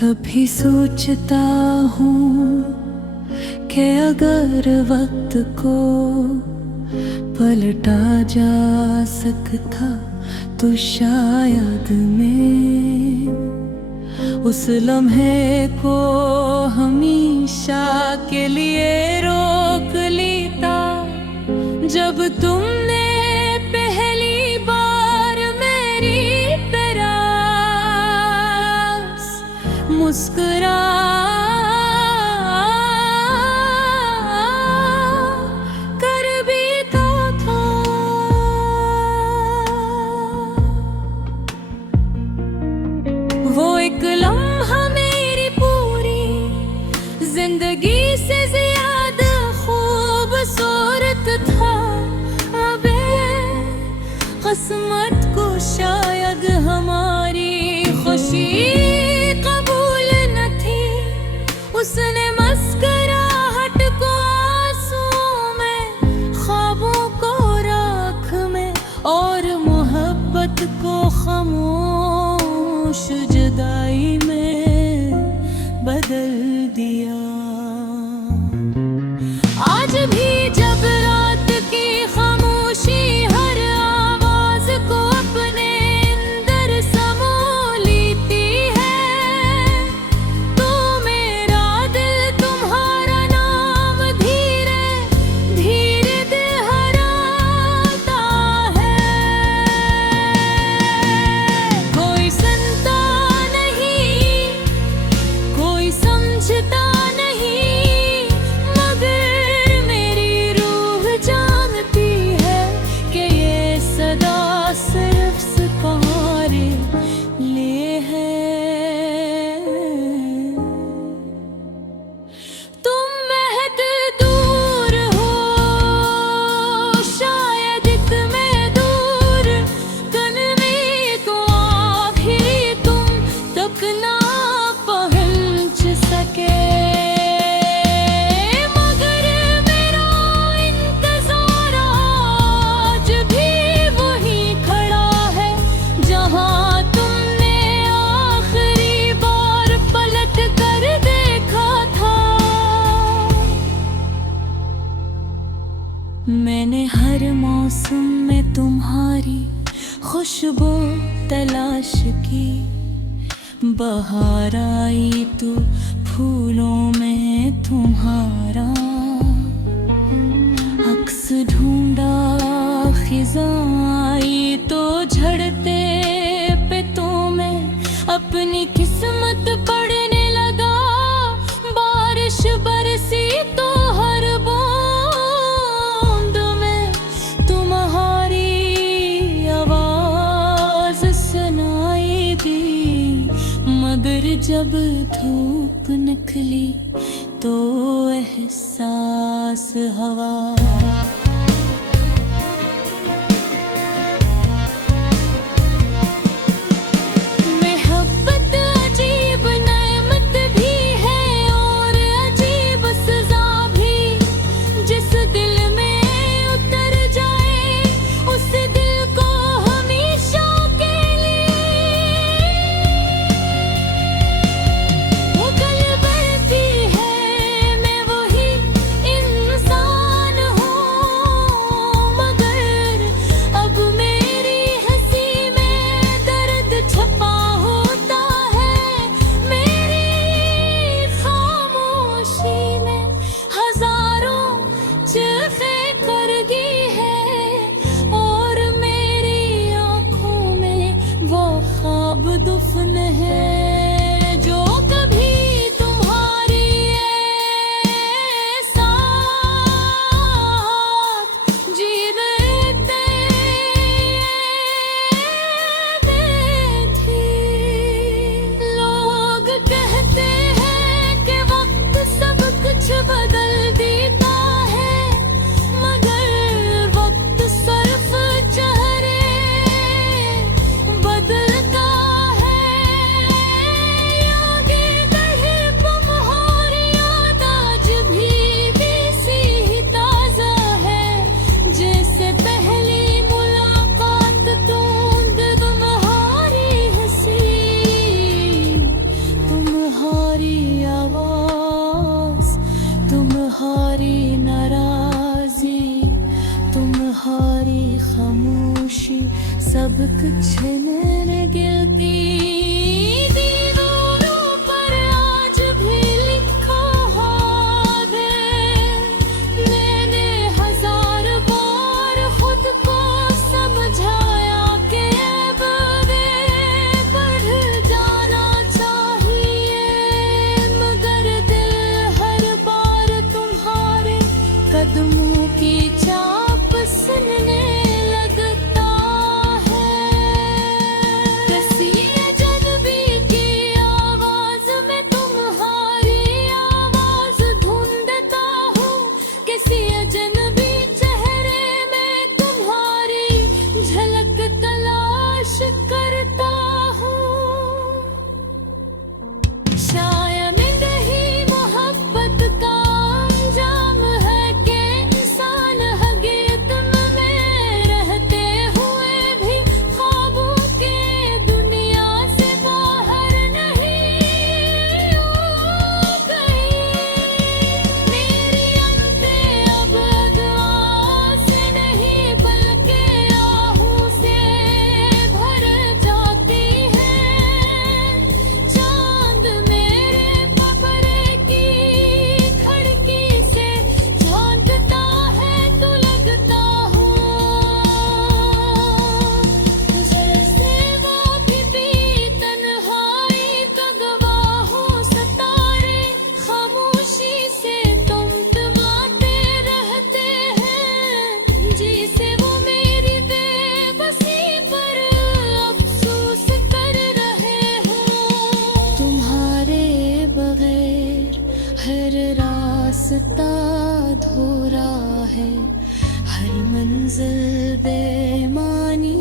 कभी सोचता हूँ कि अगर वक्त को पलटा जा सकता तो शायद मैं उस लम्हे को हमेशा के लिए रोक लेता जब तुमने पहली बार मेरी तरफ मुस्कुरा कर बीता था। वो एक लम्हा मेरी पूरी जिंदगी से ज्यादा खूबसूरत था। अबे किस्मत को शायद हमारी खुशी कबूल न थी। उसने मुस्कुराहट को आंसुओं में, ख्वाबों को राख में और मोहब्बत को खामोश जुदाई में बदल दिया। आज भी जब रात की खामोशी हर आवाज को अपने अंदर समो लेती है, तो मेरा दिल तुम्हारा नाम धीरे धीरे दोहराता है। कोई सुनता नहीं, कोई समझता नहीं, मगर मेरी रूह जानती है कि ये सदा सिर्फ सितारे लिए है। तुम महद दूर हो, शायद मैं दूर, तन में तो आखिर तुम तक ना पहुंच सके। मगर मेरा इंतजार आज भी वही खड़ा है जहां तुमने आखिरी बार पलट कर देखा था। मैंने हर मौसम में तुम्हारी खुशबू तलाश की। बहार आई तो फूलों में तुम्हारा अक्स ढूंढा। खिज़ां आई तो झड़ते पे तुम्हें अपनी किस्मत पढ़ने लगा। बारिश बरसी तो हर बूंद में तुम्हारी आवाज सुनाई दी। मगर जब धूप निकली तो एहसास हवा। मोहब्बत अजीब नेमत भी है और अजीब सजा भी। जिस दिल में उतर जाए उस दिल को हमेशा के लिए वो कल बढ़ती है। मैं वही इंसान हूँ खामोशी सब कुछ मैंने गिलती दीवारों पर आज भी लिखा है मैंने हजार बार खुद को समझाया कि अब वे बढ़ जाना चाहिए मगर दिल हर बार तुम्हारे कदमों की चाप सुनने लगता है किसी अजनबी की आवाज में तुम्हारी आवाज ढूंढता हूँ किसी अजनबी चेहरे में तुम्हारी झलक तलाश करता हूँ शायद यही मोहब्बत का अंजाम है कि इंसान हकीकत में रहते हुए भी ख्वाबों के दुनिया से बाहर नहीं हो गई मेरी आंखें अब अदवा से नहीं बल्कि आहू से भर जाती हैं चांद मेरे कमरे की खिड़की से झांकता है तो लगता हूँ जैसे वो भी तन्हाई का गवाह हो सितारे खामोशी से टमटमाते रहते हैं जिसे वो मेरी बेबसी पर अफसोस कर रहे हों तुम्हारे बगैर हर रास्ता अधूरा है हर मंजिल बेमानी